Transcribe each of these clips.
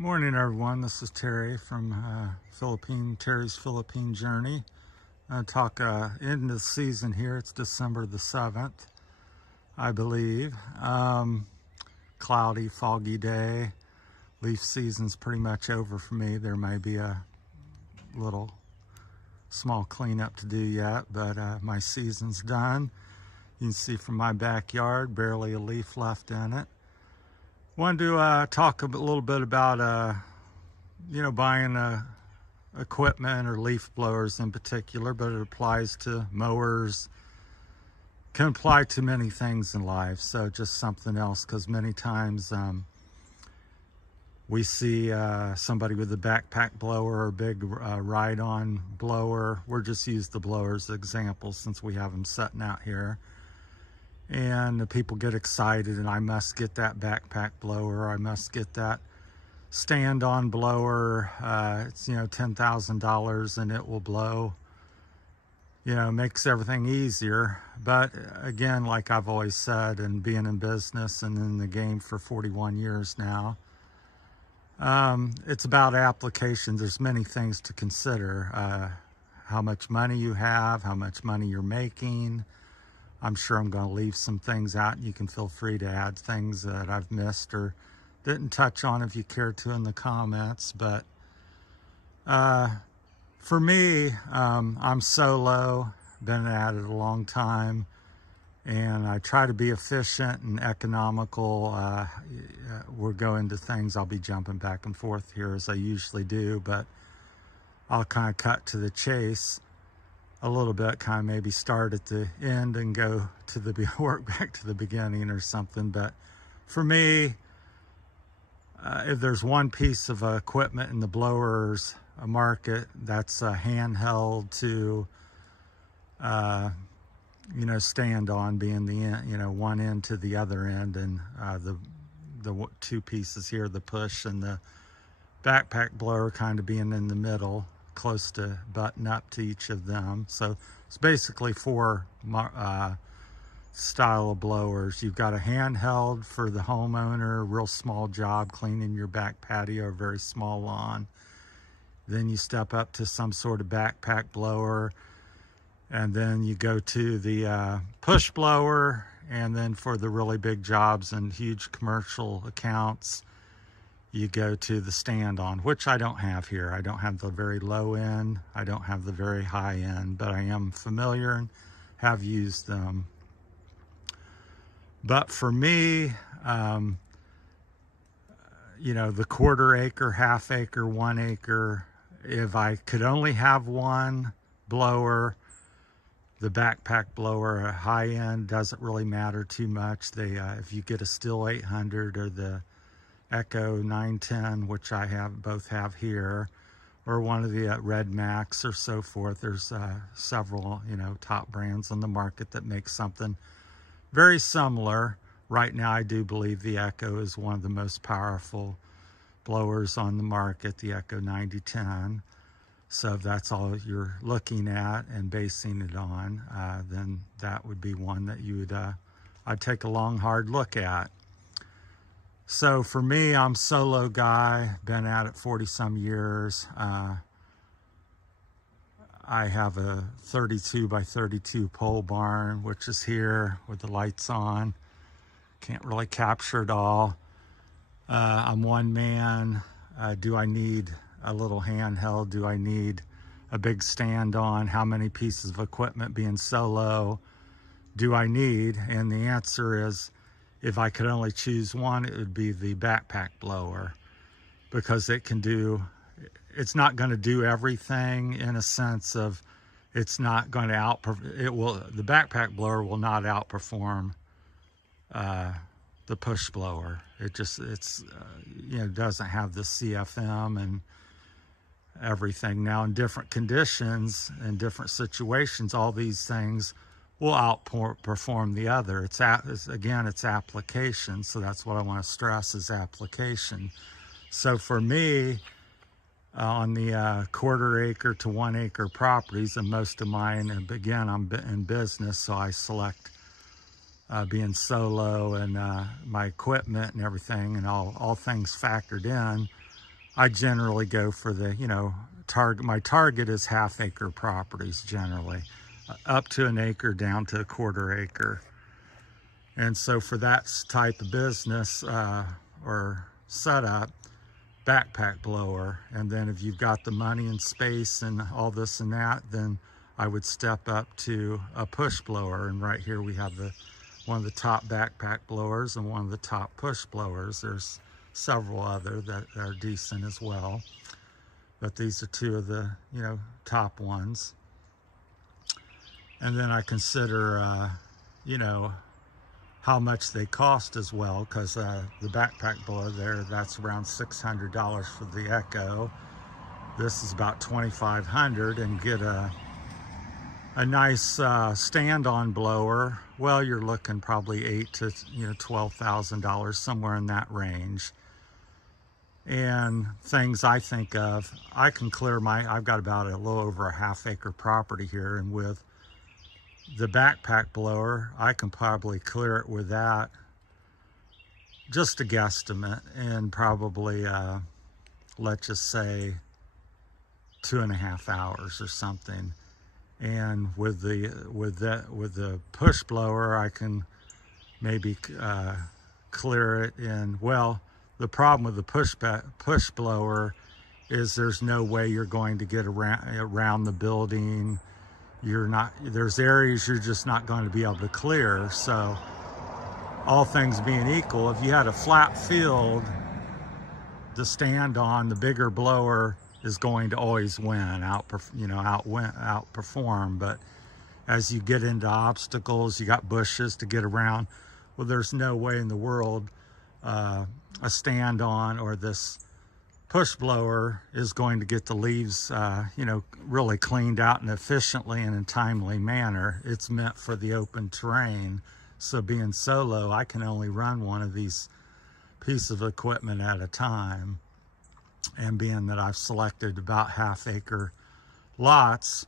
Morning, everyone. This is Terry from Terry's Philippine Journey. Talk into the season here. It's December the 7th, I believe. Cloudy, foggy day. Leaf season's pretty much over for me. There may be a little small cleanup to do yet, but my season's done. You can see from my backyard, barely a leaf left in it. Wanted to talk a little bit about buying equipment or leaf blowers in particular, but it applies to mowers, can apply to many things in life. So just something else, because many times we see somebody with a backpack blower or a big ride-on blower. We're just use the blower as an example since we have them sitting out here. And the people get excited, and I must get that backpack blower. I must get that stand-on blower. It's $10,000 and it will blow. Makes everything easier. But again, like I've always said, and being in business and in the game for 41 years now, it's about application. There's many things to consider. How much money you have, how much money you're making. I'm sure I'm going to leave some things out. You can feel free to add things that I've missed or didn't touch on if you care to in the comments. But for me, I'm solo, been at it a long time, and I try to be efficient and economical. We'll go into things. I'll be jumping back and forth here as I usually do, but I'll kind of cut to the chase a little bit, kind of maybe start at the end and go to the work back to the beginning or something. But for me, if there's one piece of equipment in the blowers market that's handheld to stand on, being the end, one end to the other end, and the two pieces here, the push and the backpack blower, kind of being in the middle, close to button up to each of them. So it's basically four style of blowers. You've got a handheld for the homeowner, real small job, cleaning your back patio or very small lawn. Then you step up to some sort of backpack blower, and then you go to the push blower, and then for the really big jobs and huge commercial accounts, you go to the stand-on, which I don't have here. I don't have the very low end. I don't have the very high end, but I am familiar and have used them. But for me, the quarter acre, half acre, 1 acre, if I could only have one blower, the backpack blower, a high end, doesn't really matter too much. If you get a Stihl 800 or the Echo 910, which both have here, or one of the Red Max or so forth. There's several, top brands on the market that make something very similar. Right now, I do believe the Echo is one of the most powerful blowers on the market, the Echo 9010. So if that's all you're looking at and basing it on, then that would be one that I'd take a long, hard look at. So for me, I'm solo guy, been at it 40 some years. I have a 32 by 32 pole barn, which is here with the lights on. Can't really capture it all. I'm one man. Do I need a little handheld? Do I need a big stand on? How many pieces of equipment, being solo, do I need? And the answer is, if I could only choose one, it would be the backpack blower, because it's not going to do everything, in a sense of it's not going to the backpack blower will not outperform the push blower. It doesn't have the CFM and everything. Now, in different conditions and different situations, all these things will outperform the other. It's application. So that's what I want to stress, is application. So for me, on the quarter acre to 1 acre properties, and most of mine, and again, I'm in business, so I select being solo and my equipment and everything, and all things factored in. I generally go for the, my target is half-acre properties generally, up to an acre down to a quarter acre. And so for that type of business or setup, backpack blower. And then if you've got the money and space and all this and that, then I would step up to a push blower. And right here we have one of the top backpack blowers and one of the top push blowers. There's several other that are decent as well, but these are two of the top ones. And then I consider how much they cost as well, because the backpack blower there, that's around $600 for the Echo. This is about $2,500, and get a nice stand-on blower. Well, you're looking probably $8,000 to $12,000, somewhere in that range. And things I think of, I can clear I've got about a little over a half-acre property here, and with the backpack blower, I can probably clear it with that, just a guesstimate, in probably let's just say 2.5 hours or something. And with the push blower, I can maybe clear it in, well, the problem with the push blower is there's no way you're going to get around the building. There's areas you're just not going to be able to clear. So all things being equal, if you had a flat field to stand on, the bigger blower is going to always win, outperform. But as you get into obstacles, you got bushes to get around. Well, there's no way in the world a stand on or this push blower is going to get the leaves, really cleaned out and efficiently and in a timely manner. It's meant for the open terrain. So being solo, I can only run one of these pieces of equipment at a time. And being that I've selected about half-acre lots,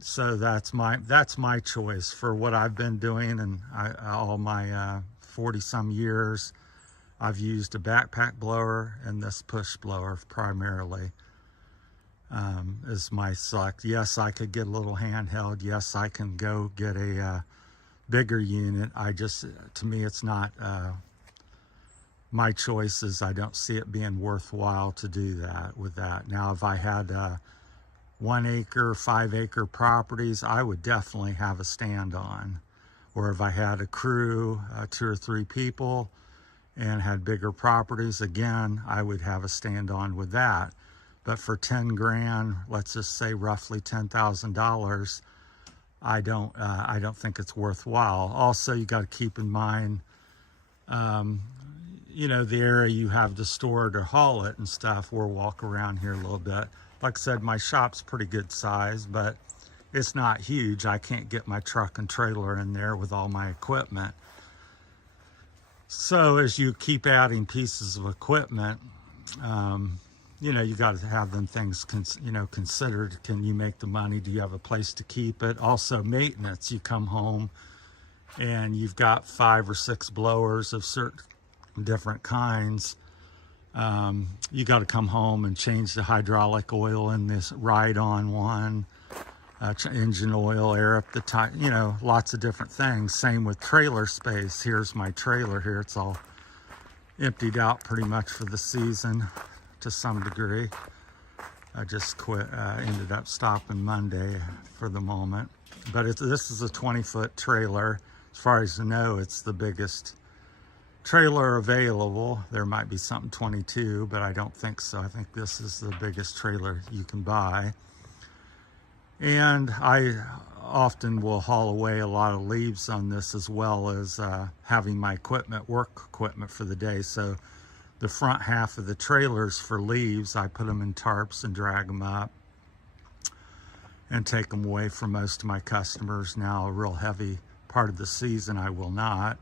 so that's my choice for what I've been doing. And all my 40-some years, I've used a backpack blower and this push blower primarily is my select. Yes, I could get a little handheld. Yes, I can go get a bigger unit. To me, it's not my choices. I don't see it being worthwhile to do that with that. Now, if I had 1 acre, 5 acre properties, I would definitely have a stand on. Or if I had a crew, 2 or 3 people, and had bigger properties, again, I would have a stand on with that. But for 10 grand, let's just say roughly $10,000, I don't think it's worthwhile. Also, you got to keep in mind, the area you have to store it or haul it and stuff. We'll walk around here a little bit. Like I said, my shop's pretty good size, but it's not huge. I can't get my truck and trailer in there with all my equipment. So as you keep adding pieces of equipment, you got to have them things, considered. Can you make the money? Do you have a place to keep it? Also maintenance. You come home and you've got 5 or 6 blowers of certain different kinds. You got to come home and change the hydraulic oil in this ride-on one, engine oil, air up the tire, lots of different things. Same with trailer space. Here's my trailer here. It's all emptied out pretty much for the season to some degree. I just ended up stopping Monday for the moment. But this is a 20-foot trailer. As far as I know, it's the biggest trailer available. There might be something 22, but I don't think so. I think this is the biggest trailer you can buy. And I often will haul away a lot of leaves on this, as well as having my work equipment for the day. So the front half of the trailers for leaves, I put them in tarps and drag them up and take them away from most of my customers. Now, a real heavy part of the season, I will not,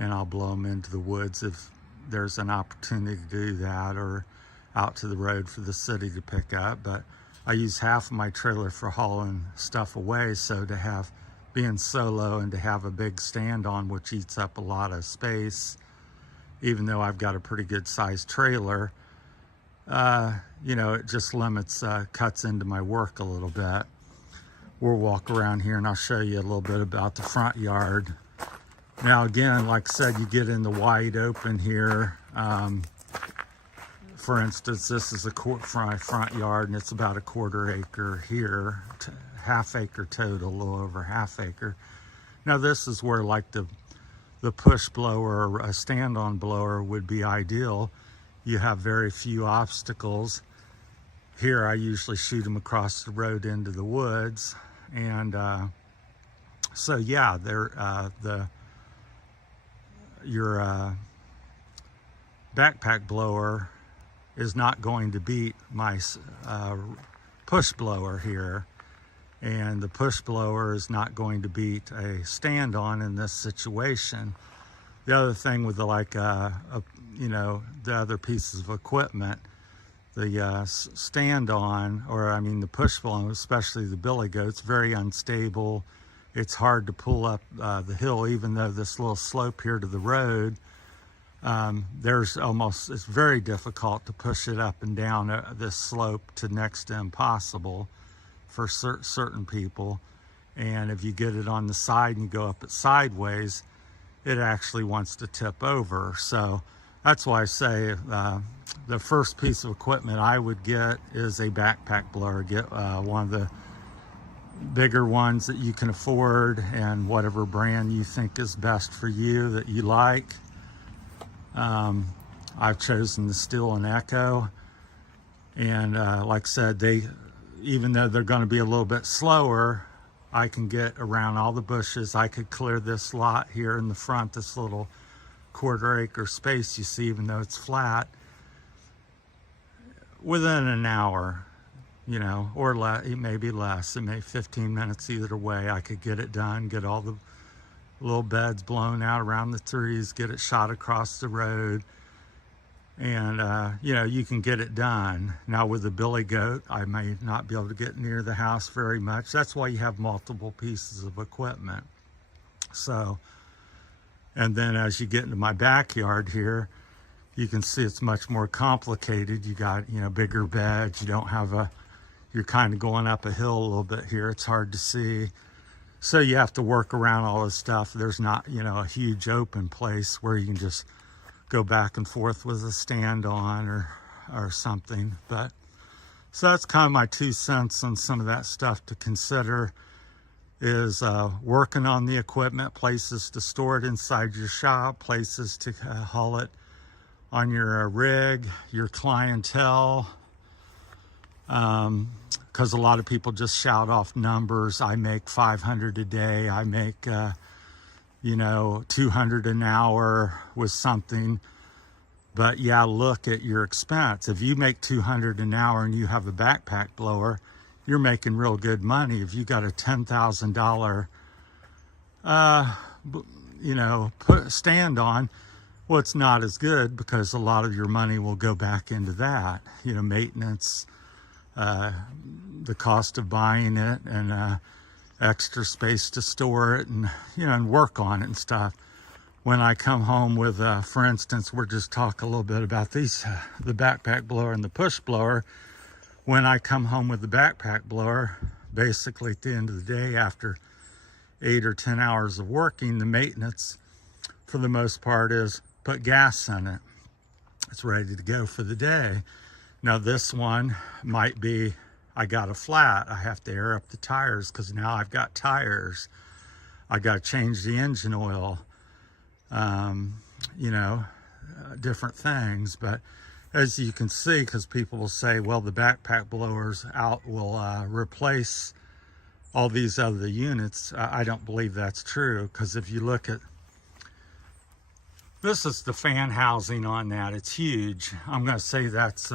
and I'll blow them into the woods if there's an opportunity to do that, or out to the road for the city to pick up. But I use half of my trailer for hauling stuff away. So to have, being solo and to have a big stand on, which eats up a lot of space, even though I've got a pretty good sized trailer. You know, it just limits, cuts into my work a little bit. We'll walk around here and I'll show you a little bit about the front yard. Now again, like I said, you get in the wide open here. For instance, this is a front yard, and it's about a 1/4 acre here, half acre total, a little over half acre. Now this is where like the push blower or a stand-on blower would be ideal. You have very few obstacles. Here I usually shoot them across the road into the woods, and so yeah, your backpack blower is not going to beat my push blower here, and the push blower is not going to beat a stand-on in this situation. The other thing with the you know, the other pieces of equipment, the stand-on, or I mean the push blower, especially the billy goat, it's very unstable. It's hard to pull up the hill, even though this little slope here to the road, it's very difficult to push it up and down this slope to next to impossible for certain people. And if you get it on the side and you go up it sideways, it actually wants to tip over. So that's why I say the first piece of equipment I would get is a backpack blower. Get one of the bigger ones that you can afford, and whatever brand you think is best for you, that you like. I've chosen the Stihl and Echo, and like I said, even though they're going to be a little bit slower, I can get around all the bushes. I could clear this lot here in the front, this little 1/4 acre space you see, even though it's flat, within an hour, you know, or maybe less. It may 15 minutes either way. I could get it done, get all the little beds blown out around the trees, get it shot across the road, and you know, you can get it done. Now with the billy goat, I may not be able to get near the house very much. That's why you have multiple pieces of equipment. So, and then as you get into my backyard here, you can see it's much more complicated. You got, you know, bigger beds. You don't have you're kind of going up a hill a little bit here. It's hard to see. So you have to work around all this stuff. There's not, you know, a huge open place where you can just go back and forth with a stand on or something. But so that's kind of my 2 cents on some of that stuff to consider, is working on the equipment, places to store it inside your shop, places to haul it on your rig, your clientele. Because a lot of people just shout off numbers. I make 500 a day. I make, you know, 200 an hour with something. But yeah, look at your expense. If you make 200 an hour and you have a backpack blower, you're making real good money. If you got a $10,000, you know, stand on, well, it's not as good, because a lot of your money will go back into that, you know, maintenance, the cost of buying it, and extra space to store it, and, you know, and work on it and stuff. When I come home with, for instance, we're just talking a little bit about these, the backpack blower and the push blower. When I come home with the backpack blower, basically at the end of the day, after 8 or 10 hours of working, the maintenance for the most part is put gas in it. It's ready to go for the day. Now this one might be, I got a flat. I have to air up the tires, because now I've got tires. I got to change the engine oil, you know, different things. But as you can see, because people will say, well, the backpack blowers will replace all these other units. I don't believe that's true, because if you look at, this is the fan housing on that. It's huge. I'm going to say that's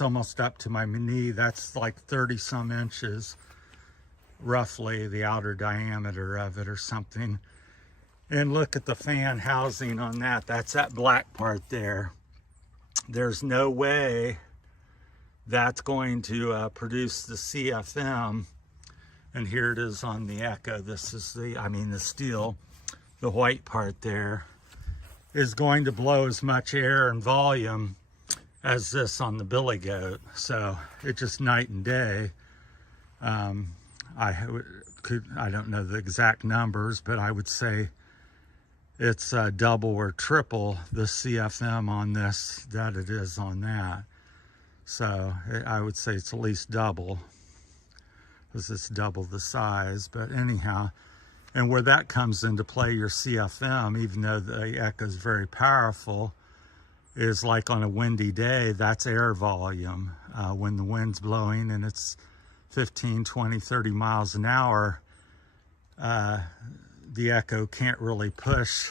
almost up to my knee. That's like 30 some inches, roughly, the outer diameter of it or something. And look at the fan housing on that. That's that black part there. There's no way that's going to produce the CFM. And here it is on the Echo. This is the Stihl, the white part there. is going to blow as much air and volume as this on the billy goat. So it's just night and day. I don't know the exact numbers, but I would say it's double or triple the CFM on this that it is on that. So I would say it's at least double, because it's double the size. But anyhow, and where that comes into play, your CFM, even though the echo is very powerful, is like on a windy day, that's air volume. When the wind's blowing and it's 15, 20, 30 miles an hour, the echo can't really push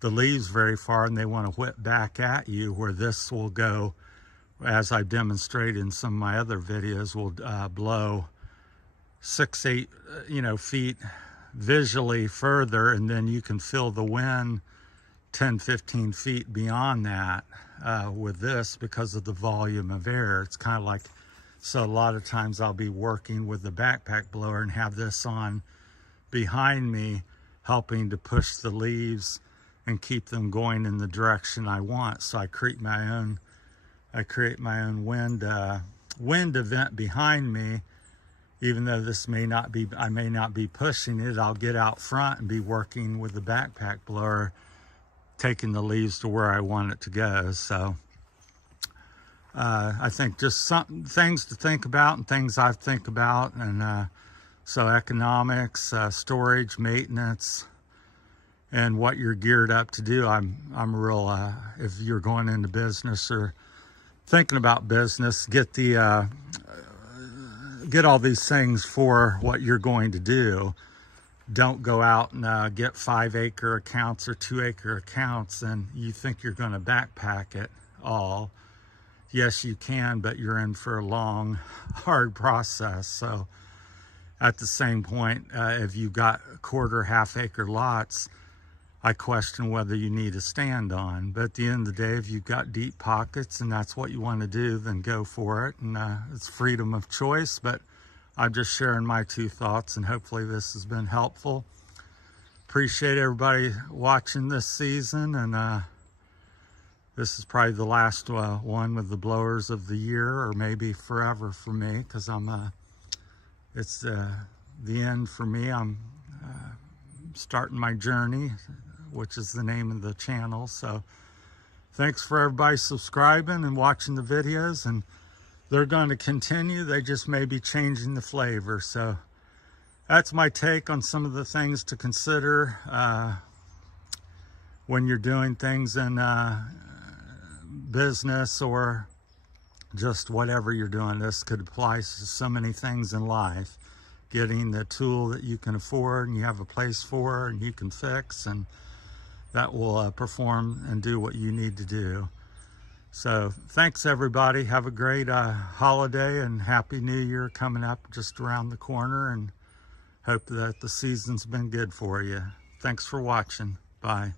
the leaves very far, and they want to whip back at you, where this will go, as I've demonstrated in some of my other videos, will blow 6, 8 feet visually further, and then you can feel the wind 10, 15 feet beyond that with this, because of the volume of air. It's kind of like, so a lot of times I'll be working with the backpack blower and have this on behind me, helping to push the leaves and keep them going in the direction I want. So I create my own wind event behind me. Even though this may not be, I may not be pushing it, I'll get out front and be working with the backpack blower, taking the leaves to where I want it to go. So I think just some things to think about, and things I think about, and so economics, storage, maintenance, and what you're geared up to do. I'm real, if you're going into business or thinking about business, get all these things for what you're going to do. Don't go out and get 5-acre accounts or 2-acre accounts and you think you're going to backpack it all. Yes, you can, but you're in for a long, hard process. So at the same point, if you've got 1/4, 1/2-acre lots, I question whether you need a stand on. But at the end of the day, if you've got deep pockets and that's what you want to do, then go for it. And it's freedom of choice, but I'm just sharing my 2 thoughts, and hopefully this has been helpful. Appreciate everybody watching this season, and this is probably the last one with the blowers of the year, or maybe forever for me, because it's the end for me. I'm starting my journey, which is the name of the channel. So thanks for everybody subscribing and watching the videos, and they're going to continue. They just may be changing the flavor. So that's my take on some of the things to consider when you're doing things in business or just whatever you're doing. This could apply to so many things in life. Getting the tool that you can afford and you have a place for and you can fix, and that will perform and do what you need to do. So thanks everybody. Have a great holiday and Happy New Year coming up just around the corner, and hope that the season's been good for you. Thanks for watching. Bye.